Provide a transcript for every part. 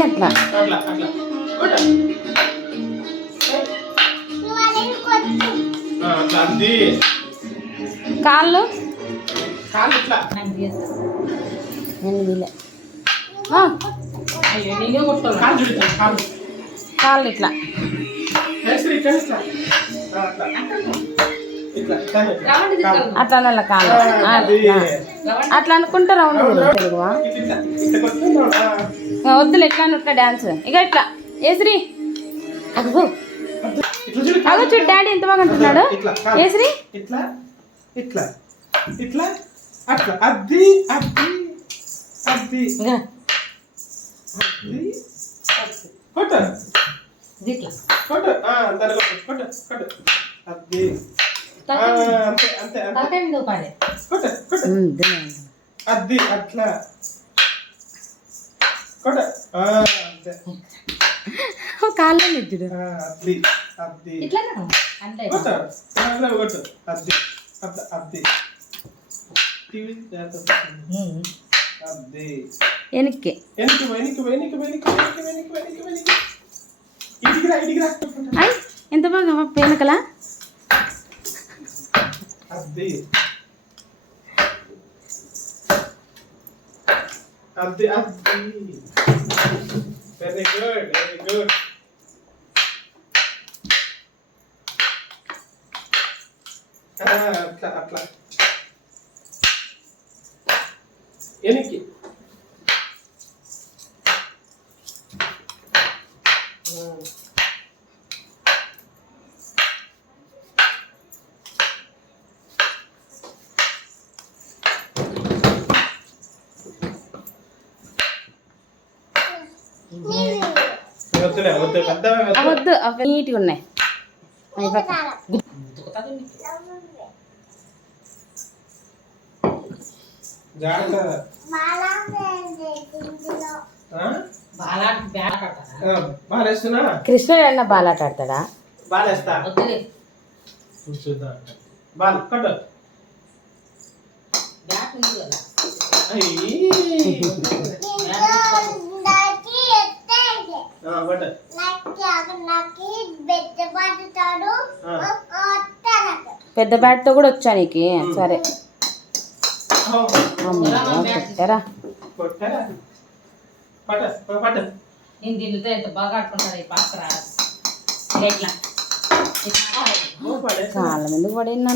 అట్లా కాళ్ళు కాళ్ళు ఇట్లా అట్లా నల్ల కాళ్ళు అట్లా అనుకుంటా రౌండ్ తెలుగువా వద్దులు ఎట్లా ఇట్లా డాన్స్ ఇక ఇట్లా ఏశ్రీ అగో అగో చూడు డాడీ ఎంత బాగా అంటున్నాడు ఏశ్రీ ఇట్లా ఇట్లా ఇట్లా అట్లా అది అది అది కొట్ట ఇట్లా కొట్ట దాని కొట్ట కొట్ట అది అంతే అంతే కొట్ట కొట్ట అది అట్లా కొట్ట అంతే కాళ్ళ నిద్దుడు అది అది కొట్ట కొట్టు అది అట్లా అది టీవీ అది వెనక్కి వెనక్కి వెనక్కి వెనక్కి వెనక్కి వెనక్కి వెనక్కి వెనక్కి వెనక్కి ఇడిగిరా ఇడిగిరా ఎంత బాగా వెనకలా అది అది అది వెరీ గుడ్ వెరీ గుడ్ అట్లా అట్లా వెనక్కి వద్దు అవి నీట్గా ఉన్నాయి కృష్ణుడు అన్న బాలాట ఆడతాడా పెద్ద బ్యాట్ తో కూడా వచ్చా నీకు సరే కాళ్ళ ముందుకు పడింది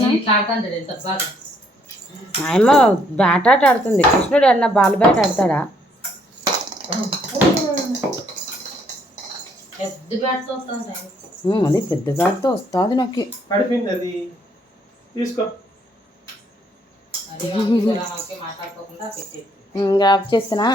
ఆయమ్మ బ్యాట్ ఆట ఆడుతుంది కృష్ణుడు అన్న బాల్ బ్యాట్ ఆడతాడా అది పెద్ద బ్యాట్తో వస్తుంది నాకు పడిపోయింది అది తీసుకో ఇంకా ఆఫ్ చేస్తున్నా